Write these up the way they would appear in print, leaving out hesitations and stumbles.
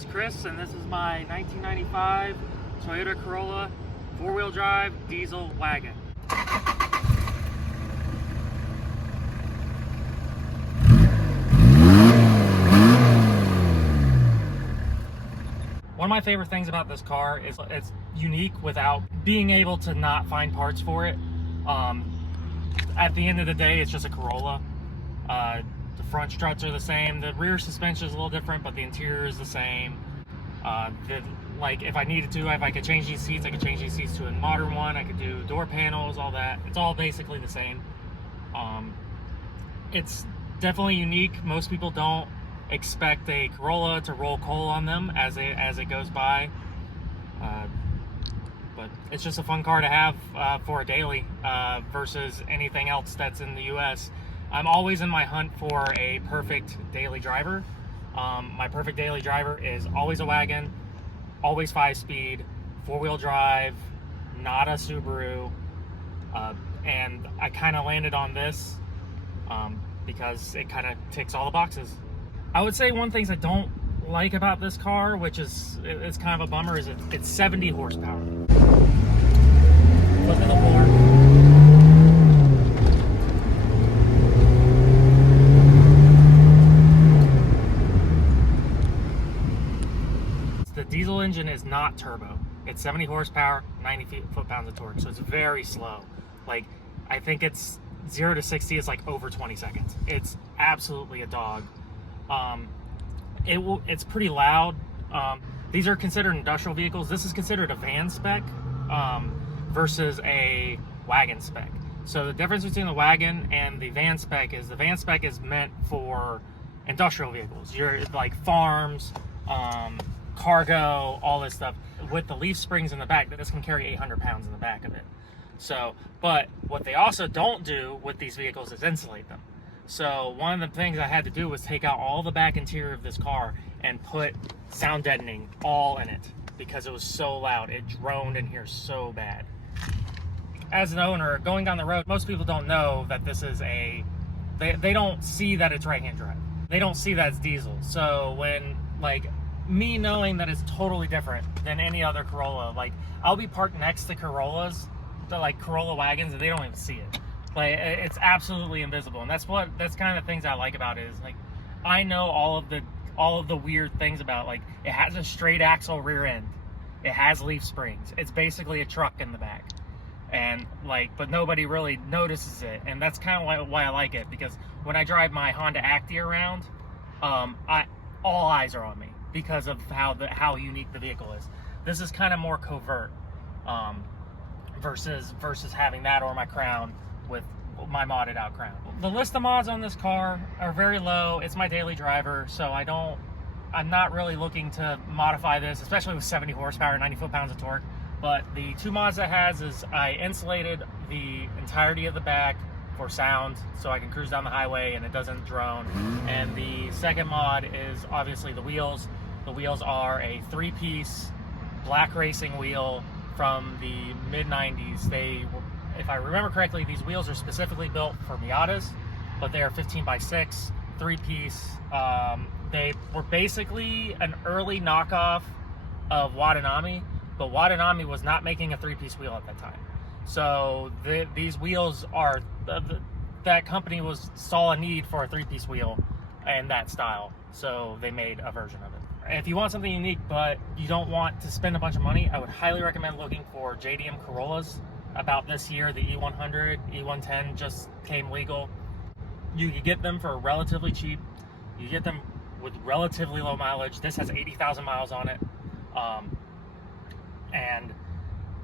is Chris, and this is my 1995 Toyota Corolla 4-wheel drive diesel wagon. One of my favorite things about this car is it's unique without being able to not find parts for it. At the end of the day, it's just a Corolla. The front struts are the same. The rear suspension is a little different, but the interior is the same. Like if I needed to, if I could change these seats, I could change these seats to a modern one. I could do door panels, all that. It's all basically the same. It's definitely unique. Most people don't expect a Corolla to roll coal on them as it goes by. But it's just a fun car to have for a daily versus anything else that's in the US. I'm always in my hunt for a perfect daily driver. My perfect daily driver is always a wagon, always 5-speed, 4-wheel drive, not a Subaru. And I kind of landed on this because it kind of ticks all the boxes. I would say one thing I don't like about this car, which is it's kind of a bummer, is it's 70 horsepower. Foot to the floor. The diesel engine is not turbo. It's 70 horsepower, 90 foot-pounds of torque, so it's very slow. Like, I think it's 0 to 60 is like over 20 seconds. It's absolutely a dog. It's pretty loud. These are considered industrial vehicles. This is considered a van spec versus a wagon spec. So the difference between the wagon and the van spec is meant for industrial vehicles. You're like farms, cargo, all this stuff. With the leaf springs in the back, this can carry 800 pounds in the back of it. So, but what they also don't do with these vehicles is insulate them. So one of the things I had to do was take out all the back interior of this car and put sound deadening all in it because it was so loud. It droned in here so bad. As an owner, going down the road, most people don't know that this is they don't see that it's right-hand drive. They don't see that it's diesel. So when, like, me knowing that it's totally different than any other Corolla, like, I'll be parked next to Corollas, like Corolla wagons, and they don't even see it. Like, it's absolutely invisible, and that's kind of the things I like about it. Is like, I know all of the weird things about it. Like, it has a straight axle rear end, it has leaf springs, it's basically a truck in the back, and like, but nobody really notices it, and that's kind of why I like it, because when I drive my Honda Actia around, all eyes are on me because of how unique the vehicle is. This is kind of more covert versus having that or my Crown with my modded out Crown. The list of mods on this car are very low. It's my daily driver, so I'm not really looking to modify this, especially with 70 horsepower, 90 foot-pounds of torque. But the two mods it has is I insulated the entirety of the back for sound, so I can cruise down the highway and it doesn't drone. And the second mod is obviously the wheels. The wheels are a 3-piece black racing wheel from the mid-90s. If I remember correctly, these wheels are specifically built for Miatas, but they are 15x6, 3-piece. They were basically an early knockoff of Watanabe, but Watanabe was not making a 3-piece wheel at that time. So these wheels are, that company saw a need for a 3-piece wheel and that style, so they made a version of it. If you want something unique, but you don't want to spend a bunch of money, I would highly recommend looking for JDM Corollas. About this year, the E100, E110 just came legal. You can get them for relatively cheap. You get them with relatively low mileage. This has 80,000 miles on it. And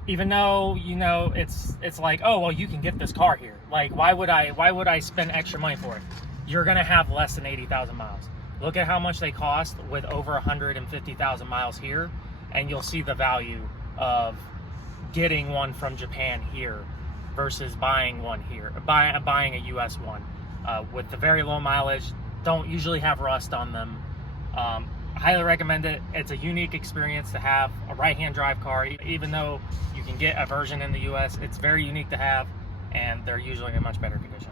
even though, you know, it's like, oh, well, you can get this car here. Like, why would I spend extra money for it? You're gonna have less than 80,000 miles. Look at how much they cost with over 150,000 miles here, and you'll see the value of getting one from Japan here versus buying one here, buying a US one with the very low mileage. Don't usually have rust on them. I highly recommend it. It's a unique experience to have a right-hand drive car. Even though you can get a version in the US, it's very unique to have, and they're usually in much better condition.